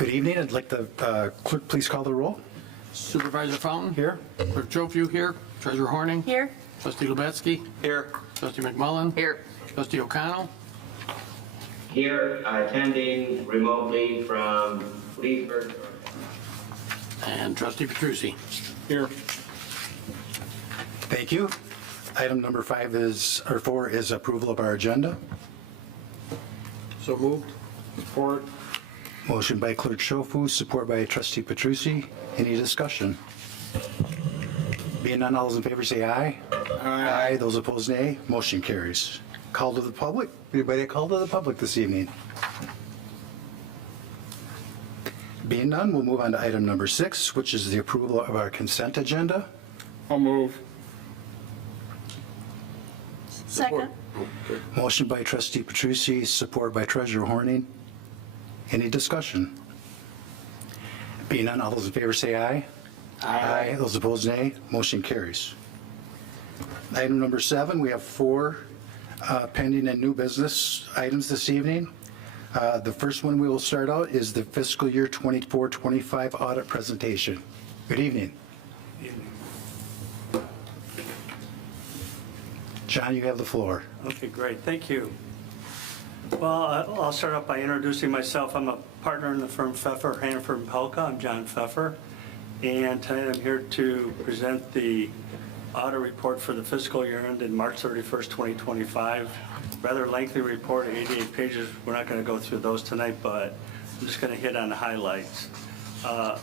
Good evening. I'd like the clerk please call the roll. Supervisor Fountain? Here. Clerk Jofiu here. Treasurer Horning? Here. Trustee Lubetzky? Here. Trustee McMullen? Here. Trustee O'Connell? Here, attending remotely from Leesburg. And Trustee Petrucci? Here. Thank you. Item number 4 is approval of our agenda. So moved. Support. Motion by Clerk Schofu, support by Trustee Petrucci. Any discussion? Being none, all those in favor say aye. Aye. Those opposed, nay. Motion carries. Call to the public. Anybody call to the public this evening? Being none, we'll move on to item number 6, which is the approval of our consent agenda. I'll move. Second. Motion by Trustee Petrucci, support by Treasurer Horning. Any discussion? Being none, all those in favor say aye. Aye. Those opposed, nay. Motion carries. Item number 7, we have 4 pending and new business items this evening. The first one we will start out is the fiscal year 24-25 audit presentation. Good evening. John, you have the floor. Okay, great, thank you. Well, I'll start off by introducing myself. I'm a partner in the firm Pfeffer, Hannaford and Pelka. I'm John Pfeffer, and tonight I'm here to present the audit report for the fiscal year ended March 31st, 2025. Rather lengthy report, 88 pages. We're not going to go through those tonight, but I'm just going to hit on the highlights. I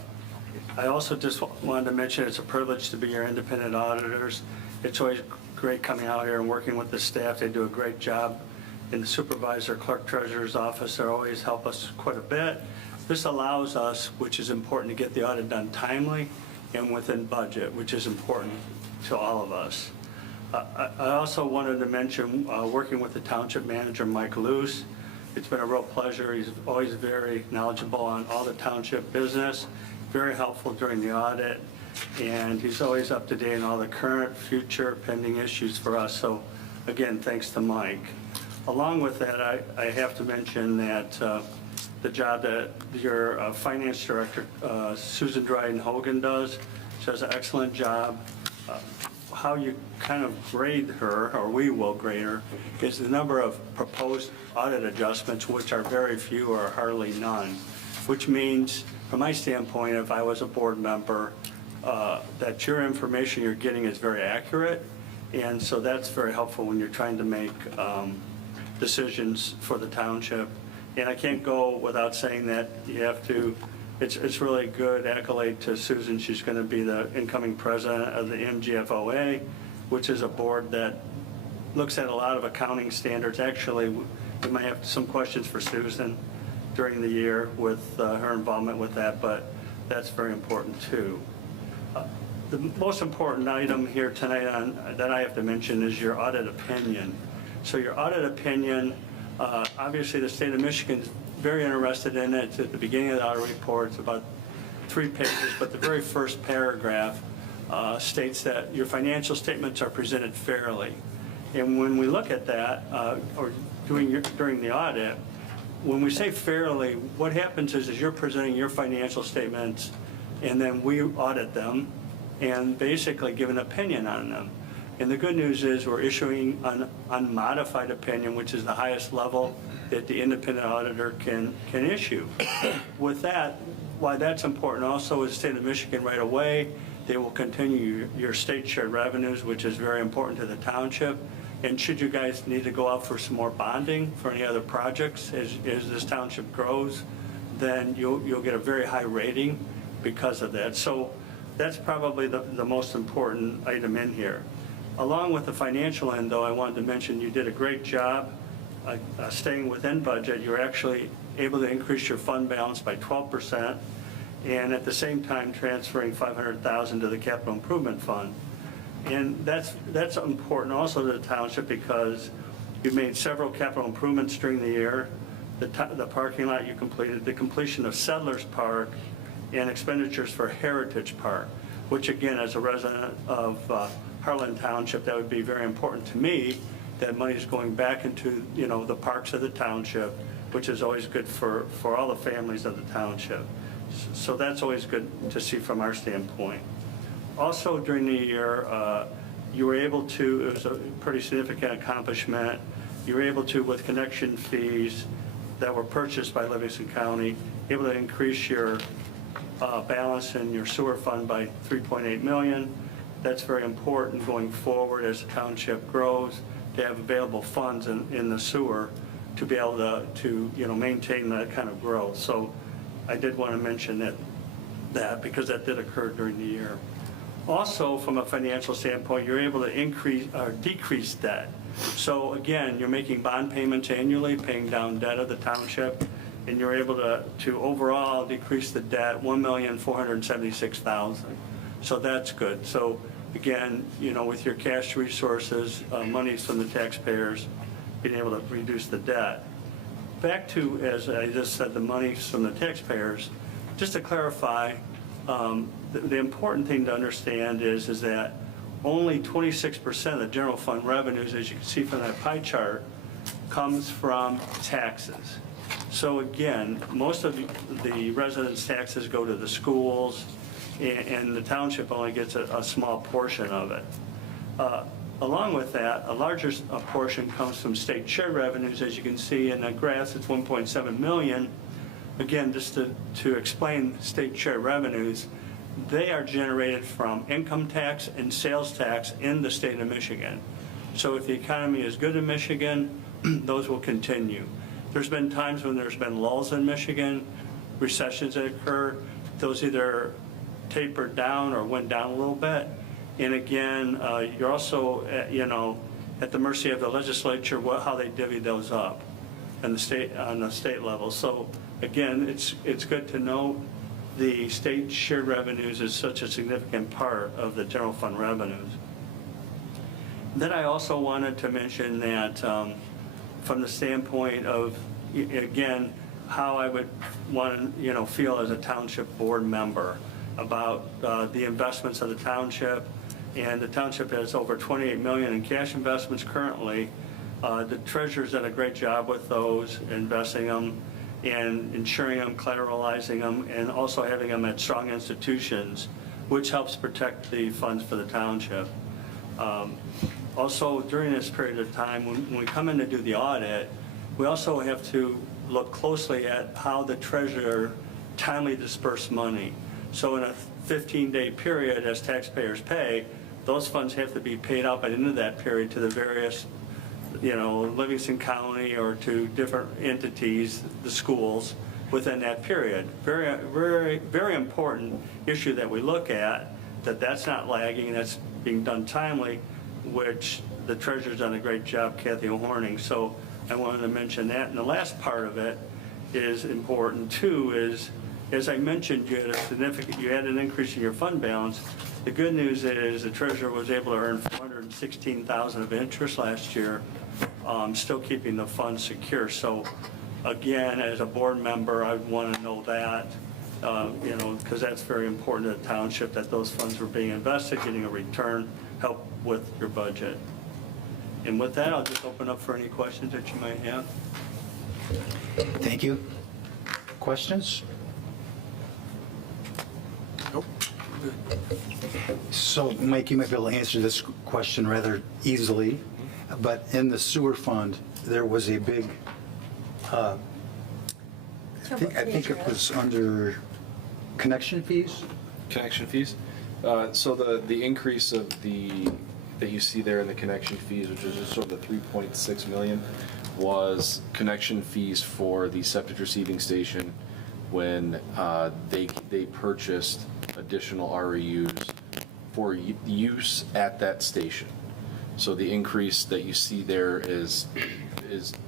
also just wanted to mention it's a privilege to be your independent auditors. It's always great coming out here and working with the staff. They do a great job. In the supervisor, clerk, treasurer's office, they always help us quite a bit. This allows us, which is important, to get the audit done timely and within budget, which is important to all of us. I also wanted to mention working with the township manager, Mike Luce. It's been a real pleasure. He's always very knowledgeable on all the township business, very helpful during the audit, and he's always up to date on all the current, future, pending issues for us. So again, thanks to Mike. Along with that, I have to mention that the job that your finance director, Susan Dryden Hogan, does. She does an excellent job. How you kind of grade her, or we will grade her, is the number of proposed audit adjustments, which are very few or hardly none, which means, from my standpoint, if I was a board member, that your information you're getting is very accurate, and so that's very helpful when you're trying to make decisions for the township. And I can't go without saying that you have to, it's really good accolade to Susan. She's going to be the incoming president of the MGFOA, which is a board that looks at a lot of accounting standards. Actually, we might have some questions for Susan during the year with her involvement with that, but that's very important too. The most important item here tonight that I have to mention is your audit opinion. So your audit opinion, obviously the state of Michigan is very interested in it. It's at the beginning of the audit report. It's about 3 pages, but the very first paragraph states that your financial statements are presented fairly. And when we look at that, or during the audit, when we say fairly, what happens is you're presenting your financial statements, and then we audit them and basically give an opinion on them. And the good news is we're issuing an unmodified opinion, which is the highest level that the independent auditor can issue. With that, why that's important also is the state of Michigan right away, they will continue your state shared revenues, which is very important to the township. And should you guys need to go out for some more bonding for any other projects as this township grows, then you'll get a very high rating because of that. So that's probably the most important item in here. Along with the financial end, though, I wanted to mention you did a great job staying within budget. You were actually able to increase your fund balance by 12%, and at the same time transferring $500,000 to the capital improvement fund. And that's important also to the township because you made several capital improvements during the year. The parking lot you completed, the completion of Settlers Park, and expenditures for Heritage Park, which again, as a resident of Harlan Township, that would be very important to me, that money is going back into, the parks of the township which is always good for all the families of the township. So that's always good to see from our standpoint. Also, during the year, you were able to, it was a pretty significant accomplishment, you were able to, with connection fees that were purchased by Livingston County, able to increase your balance in your sewer fund by $3.8 million. That's very important going forward as the township grows, to have available funds in the sewer to be able to maintain that kind of growth. So I did want to mention that because that did occur during the year. Also, from a financial standpoint, you're able to increase or decrease debt. So again, you're making bond payments annually, paying down debt of the township, and you're able to overall decrease the debt $1,476,000. So that's good. So again, with your cash resources, monies from the taxpayers, being able to reduce the debt. Back to, as I just said, the monies from the taxpayers, just to clarify, the important thing to understand is that only 26% of the general fund revenues, as you can see from that pie chart, comes from taxes. So again, most of the residents' taxes go to the schools, and the township only gets a small portion of it. Along with that, a larger portion comes from state share revenues. As you can see in the graphs, it's 1.7 million. Again, just to explain state share revenues, they are generated from income tax and sales tax in the state of Michigan. So if the economy is good in Michigan, those will continue. There's been times when there's been lulls in Michigan, recessions that occur, those either tapered down or went down a little bit. And again, you're also, at the mercy of the legislature, how they divvy those up on the state level. So again, it's good to know the state shared revenues is such a significant part of the general fund revenues. Then I also wanted to mention that from the standpoint of, again, how I would want to, feel as a township board member about the investments of the township. And the township has over $28 million in cash investments currently. The treasurer's done a great job with those, investing them and insuring them, collateralizing them, and also having them at strong institutions, which helps protect the funds for the township. Also, during this period of time, when we come in to do the audit, we also have to look closely at how the treasurer timely dispersed money. So in a 15-day period, as taxpayers pay, those funds have to be paid out by the end of that period to the various, Livingston County or to different entities, the schools, within that period. Very, very, very important issue that we look at, that's not lagging, that's being done timely, which the treasurer's done a great job, Kathy Horning. So I wanted to mention that. And the last part of it is important too, is, as I mentioned, you had an increase in your fund balance. The good news is the treasurer was able to earn $416,000 of interest last year, still keeping the funds secure. So again, as a board member, I want to know that, because that's very important to the township, that those funds were being invested, getting a return, help with your budget. And with that, I'll just open up for any questions that you might have. Thank you. Questions? Nope. So, Mike, you might be able to answer this question rather easily, but in the sewer fund, there was a big, I think it was under connection fees? Connection fees. So the increase of that you see there in the connection fees, which is just sort of the 3.6 million, was connection fees for the septic receiving station when they purchased additional REUs for use at that station. So the increase that you see there is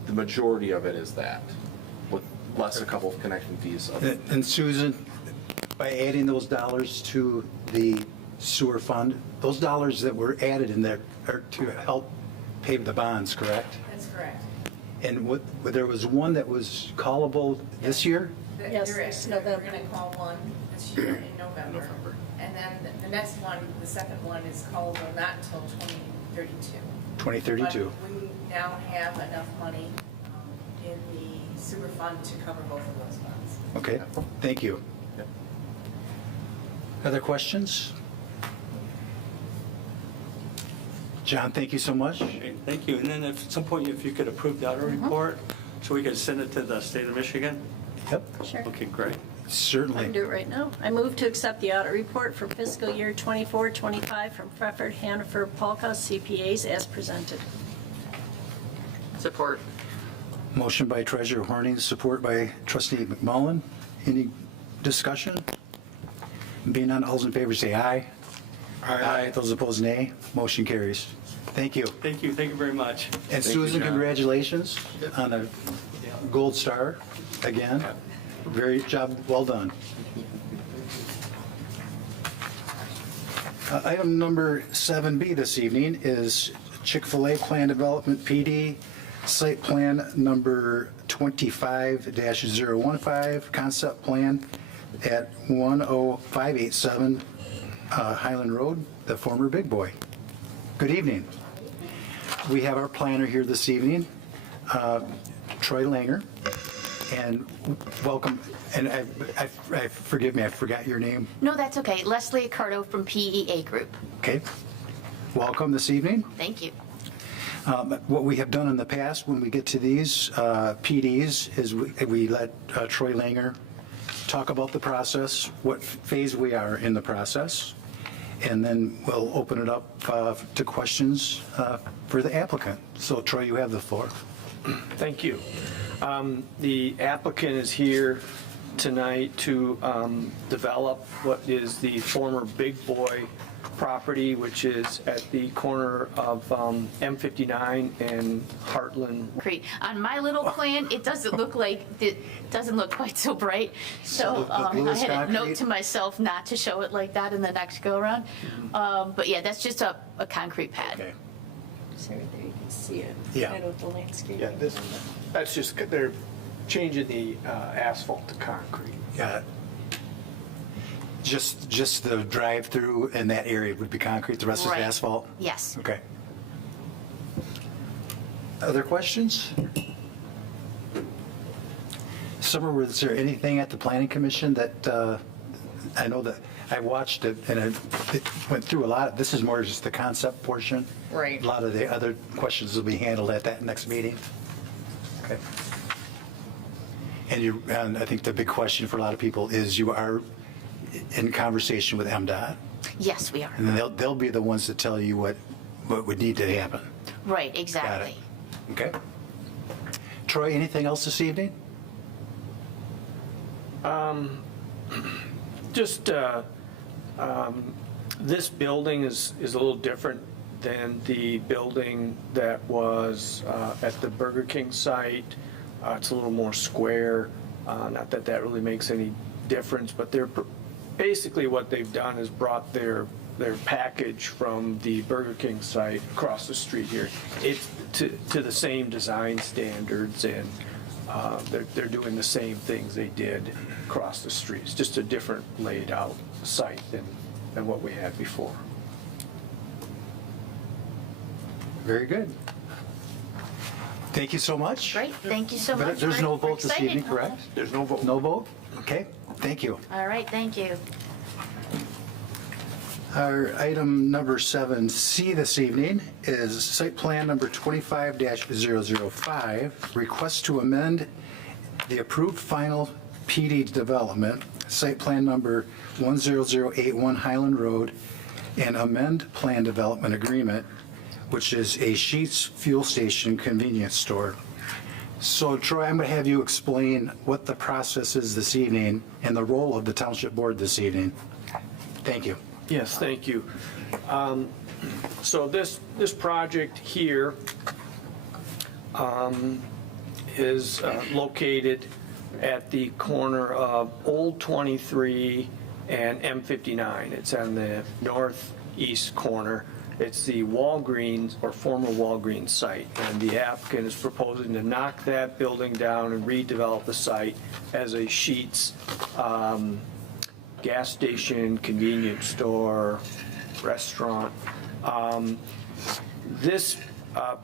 the majority of it is that, with less a couple of connection fees. And Susan, by adding those dollars to the sewer fund, those dollars that were added in there are to help pay the bonds, correct? That's correct. And there was one that was callable this year? Yes, we're going to call one this year in November. And then the next one, the second one is callable not until 2032. 2032. But we now have enough money in the super fund to cover both of those funds. Okay, thank you. Yep. Other questions? John, thank you so much. Okay, thank you. And then if, at some point, if you could approve the audit report, so we could send it to the state of Michigan? Yep, Sure. Okay, great. I can certainly. do it right now. I move to accept the audit report for fiscal year 24-25 from Pfeffer, Hannaford, Polka CPAs as presented. Support. Motion by Treasurer Horning, support by Trustee McMullen. Any discussion? Being none, all those in favor say aye. Aye. Those opposed, nay. Motion carries. Thank you. Thank you very much. And Thank you, Susan, John. congratulations on a gold star again. Very job, well done. Item number 7B this evening is Chick-fil-A Plan Development PD, Site Plan number 25-015, Concept Plan at 10587 Highland Road, the former Big Boy. Good evening. We have our planner here this evening, Troy Langer, and welcome. And I forgive me, I forgot your name. No, that's okay. Leslie Accardo from PEA Group. Okay. Welcome this evening. Thank you. What we have done in the past when we get to these PDs is we let Troy Langer talk about the process, what phase we are in the process, and then we'll open it up to questions for the applicant. So Troy, you have the floor. Thank you. The applicant is here tonight to develop what is the former Big Boy property, which is at the corner of M59 and Heartland. Great. On my little plan, it doesn't look quite so bright. So The blue I is had a concrete? note to myself not to show it like that in the next go around. But yeah, that's just a concrete pad. Okay. Sorry, there you can see it. Yeah. Right with the landscape. Yeah, that's just, they're changing the asphalt to concrete. Yeah. Just the drive-through in that area would be concrete, the rest is Right. asphalt? Yes. Okay. Other questions? Summer, was there anything at the planning commission that, I know that I watched it and it went through a lot. This is more just the concept portion. Right. A lot of the other questions will be handled at that next meeting. Okay. And I think the big question for a lot of people is you are in conversation with MDOT, Yes, we are. and then they'll be the ones to tell you what would need to happen. Right, Got exactly. it. Okay. Troy, anything else this evening? Just, this building is a little different than the building that was at the Burger King site. It's a little more square. Not that that really makes any difference, but basically what they've done is brought their package from the Burger King site across the street here. It's to the same design standards, and they're doing the same things they did across the street. It's just a different laid out site than what we had before. Very good. Thank you so much. Great, thank you so But much. there's no We're vote this excited. evening, correct? There's no vote. No vote? Okay, thank you. All right, thank you. Our item number 7C this evening is site plan number 25-005, request to amend the approved final PD development, site plan number 10081 Highland Road, and amend plan development agreement, which is a Sheetz fuel station convenience store. So Troy, I'm going to have you explain what the process is this evening and the role of the township board this evening. Thank you. Yes, thank you. So this project here is located at the corner of Old 23 and M59. It's on the northeast corner. It's the Walgreens, or former Walgreens site, and the applicant is proposing to knock that building down and redevelop the site as a Sheetz gas station, convenience store, restaurant. This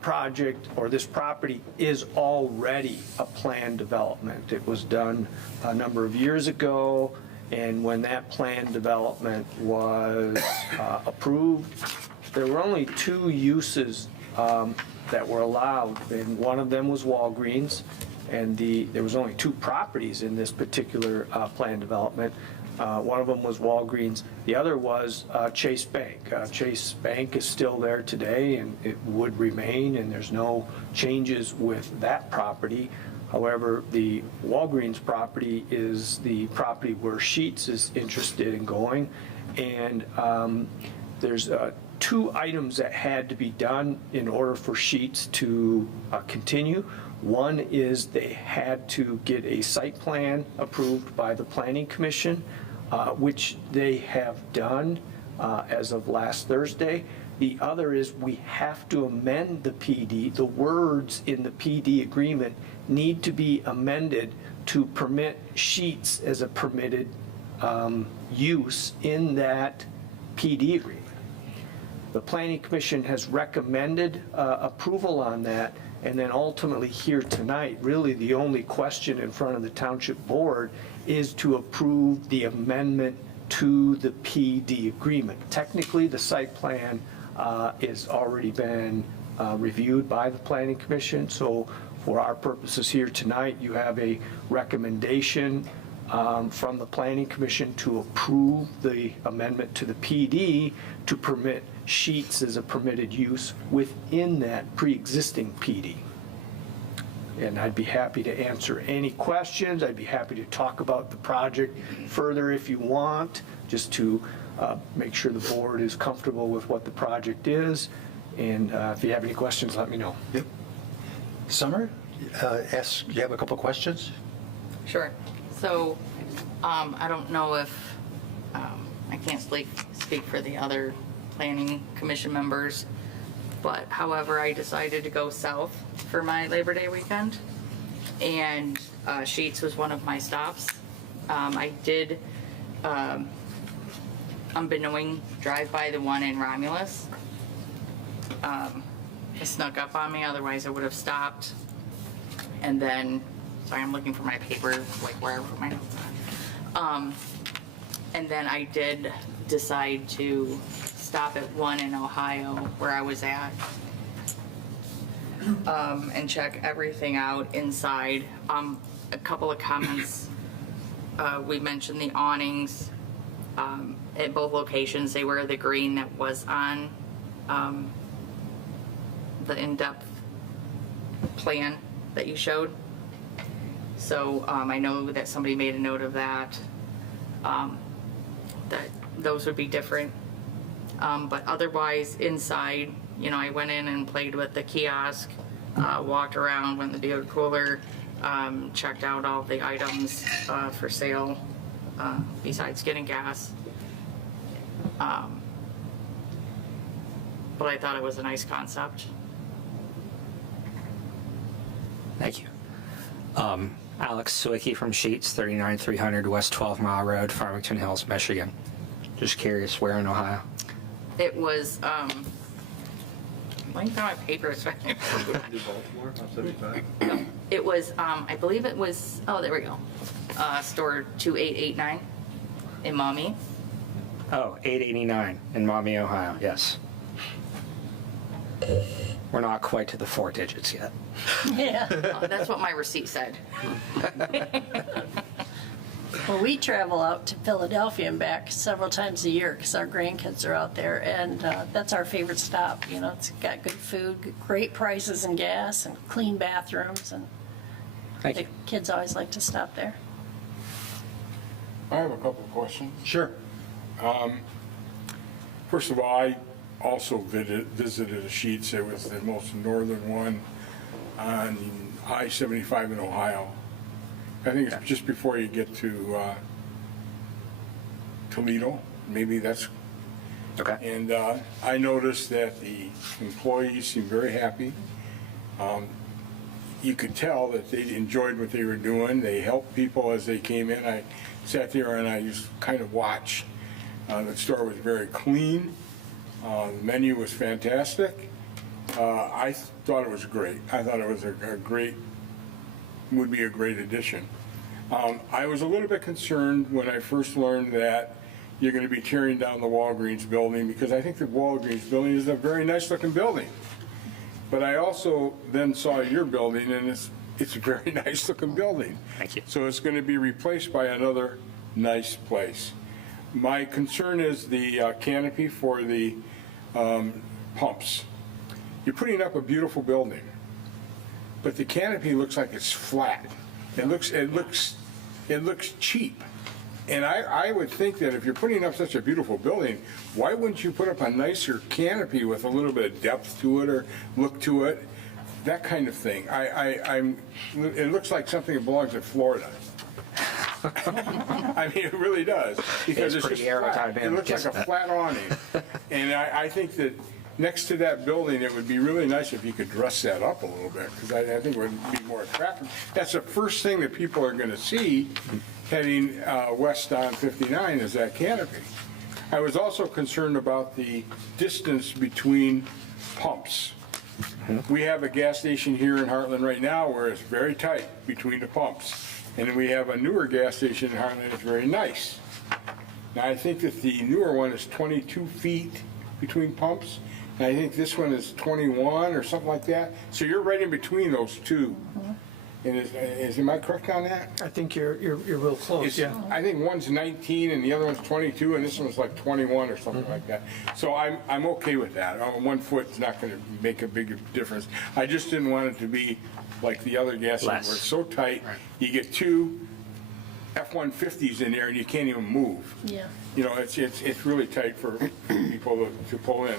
project or this property is already a planned development. It was done a number of years ago, and when that planned development was approved, there were only 2 uses that were allowed, and one of them was Walgreens, and there was only 2 properties in this particular planned development. One of them was Walgreens. The other was Chase Bank. Chase Bank is still there today, and it would remain, and there's no changes with that property. However, the Walgreens property is the property where Sheetz is interested in going, and there's 2 items that had to be done in order for Sheetz to continue. One is they had to get a site plan approved by the Planning Commission, which they have done as of last Thursday. The other is we have to amend the PD. The words in the PD agreement need to be amended to permit Sheetz as a permitted use in that PD agreement. The Planning Commission has recommended approval on that, and then ultimately here tonight, really the only question in front of the Township Board is to approve the amendment to the PD agreement. Technically, the site plan has already been reviewed by the Planning Commission, so for our purposes here tonight, you have a recommendation from the Planning Commission to approve the amendment to the PD to permit Sheetz as a permitted use within that pre-existing PD. And I'd be happy to answer any questions. I'd be happy to talk about the project further if you want, just to make sure the board is comfortable with what the project is. And if you have any questions, let me know. Yep. Summer, you have a couple questions? Sure. So, I don't know if, I can't speak for the other planning commission members, but however, I decided to go south for my Labor Day weekend, and Sheetz was one of my stops. I did, unbeknown, drive by the one in Romulus. It snuck up on me, otherwise I would have stopped. And then, sorry, I'm looking for my paper, like where I wrote my notes on. And then I did decide to stop at one in Ohio where I was at, and check everything out inside. A couple of comments. We mentioned the awnings. At both locations, they were the green that was on the in-depth plan that you showed. So I know that somebody made a note of that, that those would be different. But otherwise, inside, you know, I went in and played with the kiosk, walked around, went in the beer cooler, checked out all the items for sale, besides getting gas. But I thought it was a nice concept. Thank you. Alex Sawicki from Sheetz, 39300 West 12 Mile Road, Farmington Hills, Michigan. Just curious, where in Ohio? It was, let me find my papers. Baltimore, on 75? It was, I believe it was, oh, there we go. Store 2889 in Maumee. Oh, 889 in Maumee, Ohio, yes. We're not quite to the 4 digits yet. Yeah. That's what my receipt said. Well, we travel out to Philadelphia and back several times a year because our grandkids are out there, and that's our favorite stop. You know, it's got good food, great prices and gas, and clean bathrooms, and Thank the you. kids always like to stop there. I have a couple of questions. Sure. First of all, I also visited a Sheetz. It was the most northern one on I-75 in Ohio. I think it's just before you get to Toledo. Maybe that's... Okay. And I noticed that the employees seemed very happy. You could tell that they enjoyed what they were doing. They helped people as they came in. I sat there and I just kind of watched. The store was very clean. The menu was fantastic. I thought it was great. I thought it was would be a great addition. I was a little bit concerned when I first learned that you're going to be tearing down the Walgreens building, because I think the Walgreens building is a very nice looking building. But I also then saw your building, and it's a very nice looking building. Thank you. So it's going to be replaced by another nice place. My concern is the canopy for the pumps. You're putting up a beautiful building, but the canopy looks like it's flat. It looks cheap. And I would think that if you're putting up such a beautiful building, why wouldn't you put up a nicer canopy with a little bit of depth to it or look to it? That kind of thing. It looks like something that belongs in Florida. I mean, it really does, because it's just flat. It looks like a flat awning. And I think that next to that building, it would be really nice if you could dress that up a little bit, because I think it would be more attractive. That's the first thing that people are going to see heading west on 59 is that canopy. I was also concerned about the distance between pumps. We have a gas station here in Heartland right now where it's very tight between the pumps. And then we have a newer gas station in Heartland that's very nice. Now, I think that the newer one is 22 feet between pumps, and I think this one is 21 or something like that. So you're right in between those two. And am I correct on that? I think you're real close, yeah. I think one's 19 and the other one's 22, and this one's like 21 or something like that. So I'm okay with that. 1 foot's not going to make a big difference. I just didn't want it to be like the other gas station where it's so tight. Right. You get two F-150s in there and you can't even move. Yeah. You know, it's really tight for people to pull in.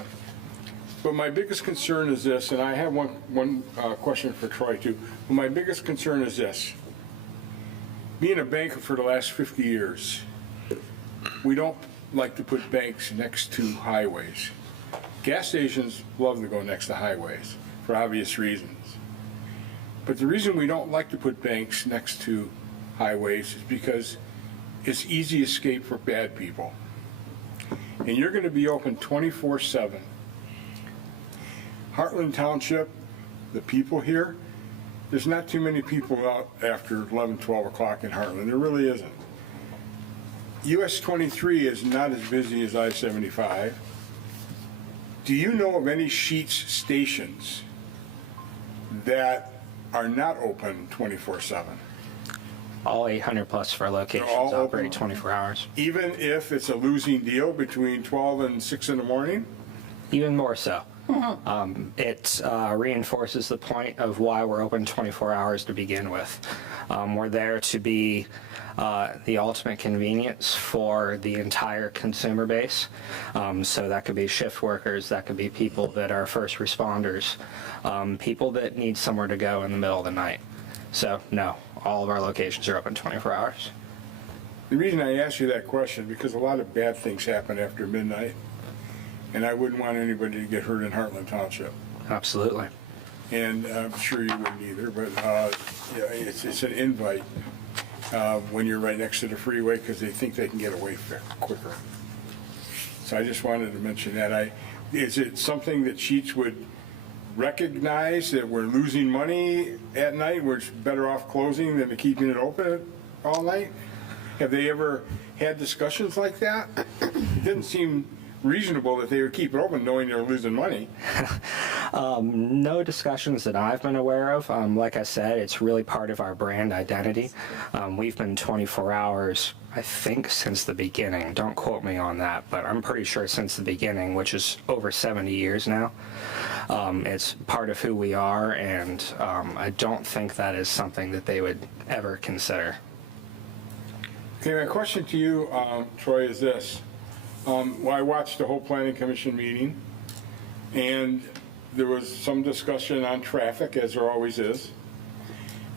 But my biggest concern is this, and I have one question for Troy too. But my biggest concern is this. Being a banker for the last 50 years, we don't like to put banks next to highways. Gas stations love to go next to highways for obvious reasons. But the reason we don't like to put banks next to highways is because it's easy escape for bad people. And you're going to be open 24/7. Heartland Township, the people here, there's not too many people out after 11, 12 o'clock in Heartland. There really isn't. US 23 is not as busy as I-75. Do you know of any Sheetz stations that are not open 24/7? All 800 plus for locations operate 24 hours. Even if it's a losing deal between 12 and 6 in the morning? Even more so. It reinforces the point of why we're open 24 hours to begin with. We're there to be the ultimate convenience for the entire consumer base. So that could be shift workers, that could be people that are first responders, people that need somewhere to go in the middle of the night. So no, all of our locations are open 24 hours. The reason I ask you that question is because a lot of bad things happen after midnight. And I wouldn't want anybody to get hurt in Heartland Township. Absolutely. And I'm sure you wouldn't either, but yeah, it's an invite when you're right next to the freeway, because they think they can get away quicker. So I just wanted to mention that. Is it something that Sheetz would recognize, that we're losing money at night, we're better off closing than keeping it open all night? Have they ever had discussions like that? It didn't seem reasonable that they would keep it open knowing they're losing money. No discussions that I've been aware of. Like I said, it's really part of our brand identity. We've been 24 hours, I think, since the beginning. Don't quote me on that, but I'm pretty sure since the beginning, which is over 70 years now. It's part of who we are, and I don't think that is something that they would ever consider. Okay, my question to you, Troy, is this. Well, I watched the whole Planning Commission meeting, and there was some discussion on traffic, as there always is.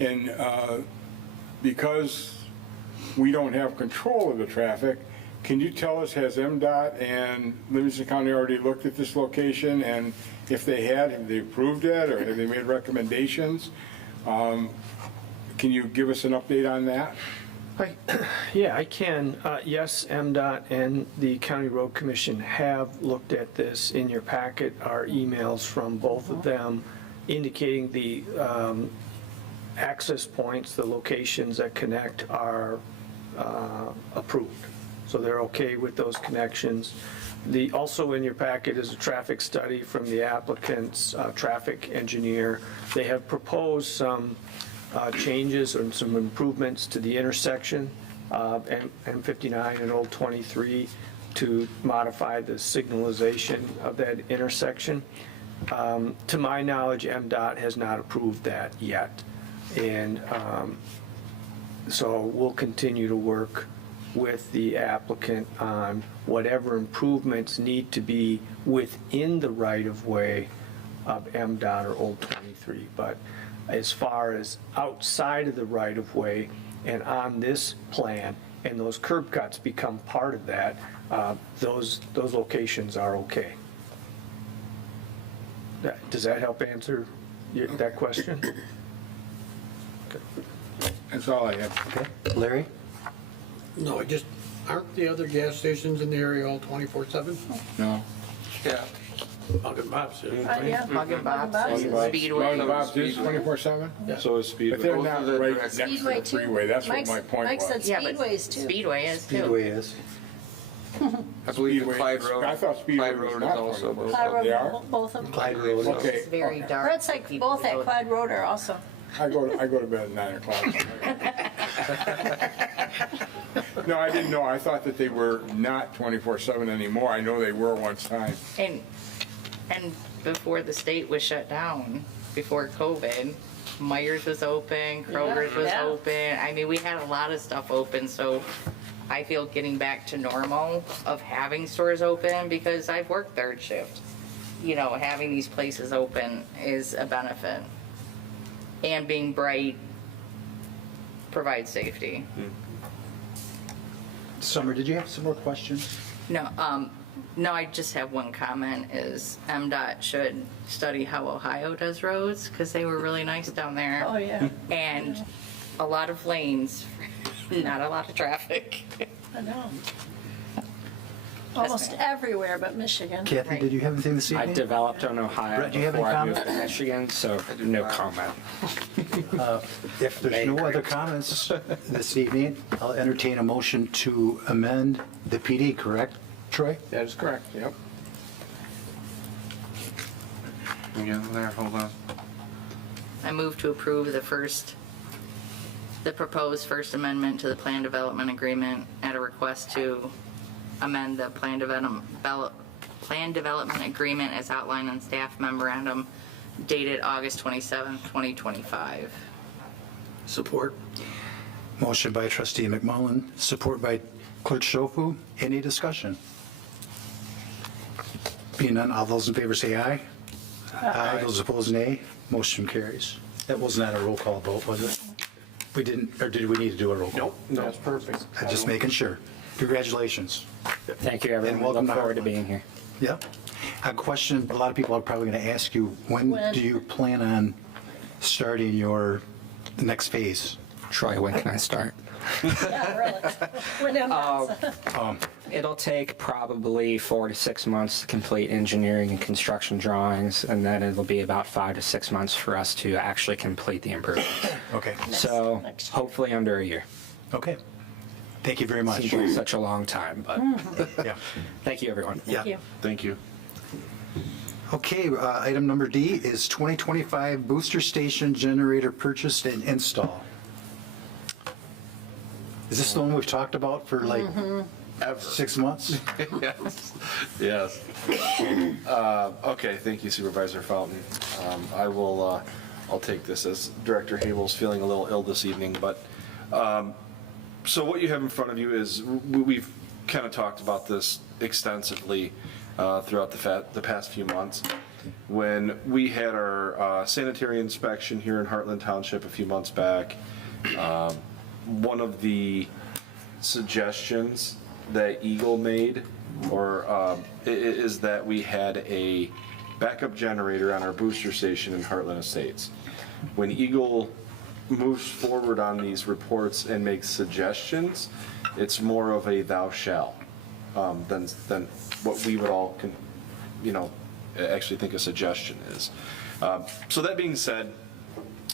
And because we don't have control of the traffic, can you tell us, has MDOT and Livingston County already looked at this location? And if they have they approved it, or have they made recommendations? Can you give us an update on that? Yeah, I can. Yes, MDOT and the County Road Commission have looked at this. In your packet are emails from both of them indicating the access points, the locations that connect are approved. So they're okay with those connections. Also in your packet is a traffic study from the applicant's traffic engineer. They have proposed some changes and some improvements to the intersection of M59 and Old 23 to modify the signalization of that intersection. To my knowledge, MDOT has not approved that yet. And so we'll continue to work with the applicant on whatever improvements need to be within the right-of-way of MDOT or Old 23. But as far as outside of the right-of-way and on this plan, and those curb cuts become part of that, those locations are okay. Does that help answer that question? That's all I have. Okay. Larry? No, aren't the other gas stations in the area all 24/7? No. Yeah. Mug and Bob's. Yeah. Mug and Bob's Bob's. and Well, Speedway. the Bob's is 24/7? So is Speedway. But they're not right next to Speedway the too. freeway, that's what Mike's- my point Mike said was. Yeah, but Speedways too. Speedway is too. Speedway is. I believe the Speedway- Clyde Road. I thought Speedway Clyde was Road not is also. 24/7. Clyde They are? Road, both of them. Clyde Road. Okay. It's very dark. Red's like both at Clyde Road are also. I go to bed at 9 o'clock. No, I didn't know. I thought that they were not 24/7 anymore. I know they were once time. And before the state was shut down, before COVID, Myers was open, Kroger's was Yeah. open. I mean, we had a lot of stuff open, so I feel getting back to normal of having stores open, because I've worked third shift. You know, having these places open is a benefit. And being bright provides safety. Summer, did you have some more questions? No, I just have one comment, is MDOT should study how Ohio does roads, because they were really nice down there. Oh, yeah. And a lot of lanes, not a lot of traffic. I know. Almost everywhere but Michigan. Kathy, did you have anything this I evening? developed on Ohio Brett, do you have before any I moved to comments? Michigan, so no comment. If there's no other comments this evening, I'll entertain a motion to amend the PD, correct, Troy? That is correct, yep. Again, there, hold on. I move to approve the proposed First Amendment to the Plan Development Agreement at a request to amend the Plan Development Agreement as outlined in staff memorandum dated August 27, 2025. Support. Motion by trustee McMullen, support by clerk Schofu. Any discussion? Being none, all those in favor say aye. Aye. Those opposed, nay. Motion carries. That was not a roll call vote, was it? We didn't, or did we need to do a roll call? Nope, that's perfect. I'm just making sure. Congratulations. Thank you, everyone. And welcome Look to forward to Heartland. being here. Yep. A question a lot of people are probably going to ask you, when do you plan on starting your next phase? Troy, when can I start? Yeah, really. When MDOT's It'll take probably 4 to 6 months to complete engineering and construction drawings, and then it'll be about 5 to 6 months for us to actually complete the improvements. Okay. So next year. hopefully under a year. Okay. Thank you very much. Seems like such a long time, but Yeah. thank you, everyone. Yeah. Thank you. Thank you. Okay, item number D is 2025 booster station generator purchased and install. Is this the one we've talked about for like 6 months? Yes. Okay, thank you Supervisor Fountain. I'll take this as Director Havel's feeling a little ill this evening, but, so what you have in front of you is, we've kind of talked about this extensively throughout the past few months. When we had our sanitary inspection here in Heartland Township a few months back, one of the suggestions that Eagle made is that we had a backup generator on our booster station in Heartland Estates. When Eagle moves forward on these reports and makes suggestions, it's more of a thou shall than what we would all, actually think a suggestion is. So that being said,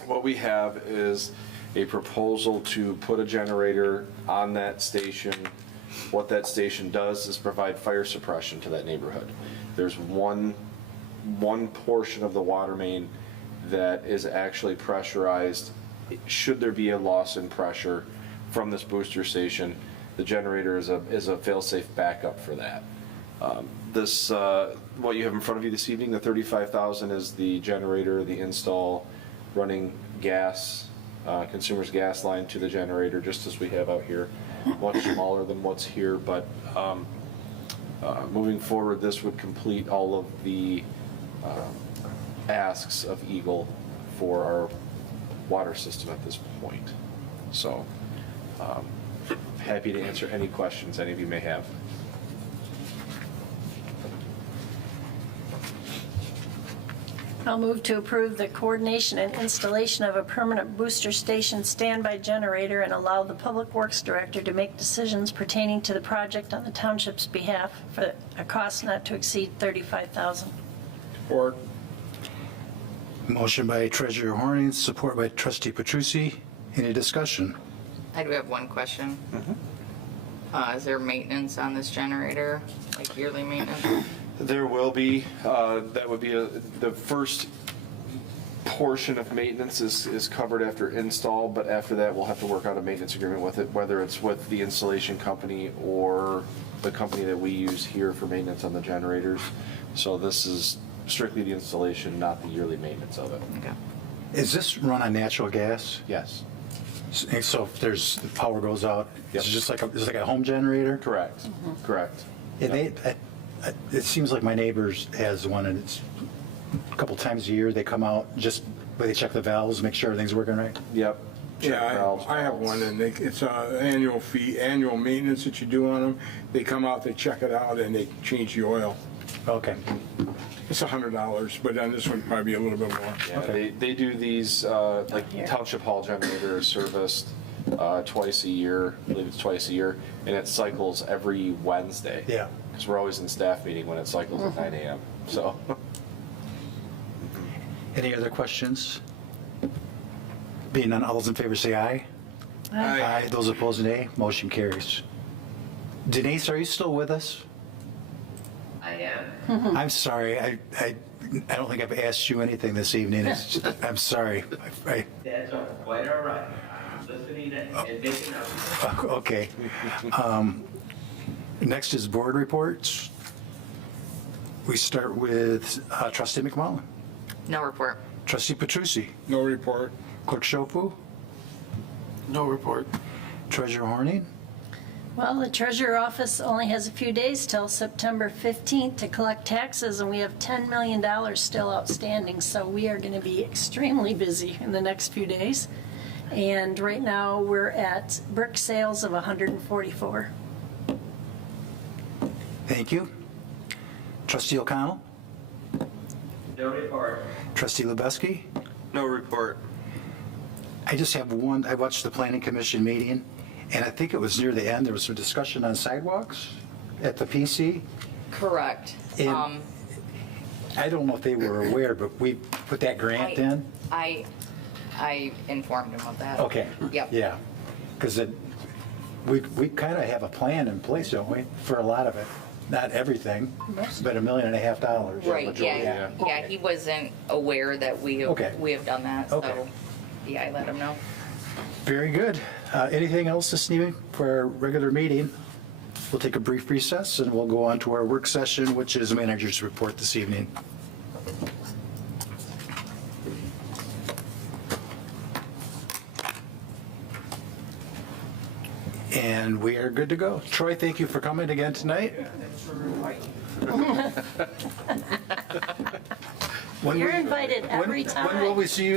what we have is a proposal to put a generator on that station. What that station does is provide fire suppression to that neighborhood. There's one portion of the water main that is actually pressurized. Should there be a loss in pressure from this booster station, the generator is a fail-safe backup for that. What you have in front of you this evening, the $35,000 is the generator, the install, running gas, consumer's gas line to the generator, just as we have out here. Much smaller than what's here, but moving forward, this would complete all of the asks of Eagle for our water system at this point. So, happy to answer any questions any of you may have. I'll move to approve the coordination and installation of a permanent booster station standby generator and allow the Public Works Director to make decisions pertaining to the project on the township's behalf for a cost not to exceed $35,000. Support. Motion by Treasurer Horning, support by Trustee Petrucci. Any discussion? I do have one question. Is there maintenance on this generator, like yearly maintenance? There will be. That would be the first portion of maintenance is covered after install, but after that we'll have to work out a maintenance agreement with it, whether it's with the installation company or the company that we use here for maintenance on the generators. So this is strictly the installation, not the yearly maintenance of it. Okay. Is this run on natural gas? Yes. So if the power goes out, Yep. it's just like a home generator? Correct. Correct. And it seems like my neighbor's has one, and it's a couple times a year they come out, they check the valves, make sure everything's working right. Yep. Yeah, I have one, and it's an annual fee, annual maintenance that you do on them. They come out, they check it out, and they change the oil. Okay. It's $100, but on this one, probably be a little bit more. Yeah, they do these, like Township Hall generator is serviced twice a year, I believe it's twice a year, and it cycles every Wednesday. Yeah. Because we're always in staff meeting when it cycles at 9 a.m. So. Any other questions? Being none, all those in favor say aye. Aye. Those opposed, nay. Motion carries. Denise, are you still with us? I am. I'm sorry. I don't think I've asked you anything this evening. I'm sorry. That's quite all right. I'm listening and making up. Okay. Next is board reports. We start with Trustee McMullen. No report. Trustee Petrucci. No report. Clerk Shofu. No report. Treasurer Horning. Well, the treasurer office only has a few days till September 15th to collect taxes, and we have $10 million still outstanding, so we are going to be extremely busy in the next few days. And right now, we're at brick sales of 144. Thank you. Trustee O'Connell. No report. Trustee Lubeski. No report. I just have one. I watched the Planning Commission meeting, and I think it was near the end. There was some discussion on sidewalks at the PC. Correct. And I don't know if they were aware, but we put that grant in. I informed him of that. Okay. Yep. Yeah, because we kind of have a plan in place, don't we, for a lot of it? Not everything, but $1.5 million. Right, yeah. He wasn't aware that we have done that, so, Okay. yeah, I let him know. Very good. Anything else this evening for our regular meeting? We'll take a brief recess and we'll go on to our work session, which is manager's report this evening. And we are good to go. Troy, thank you for coming again tonight. You're invited every time. When will we see you?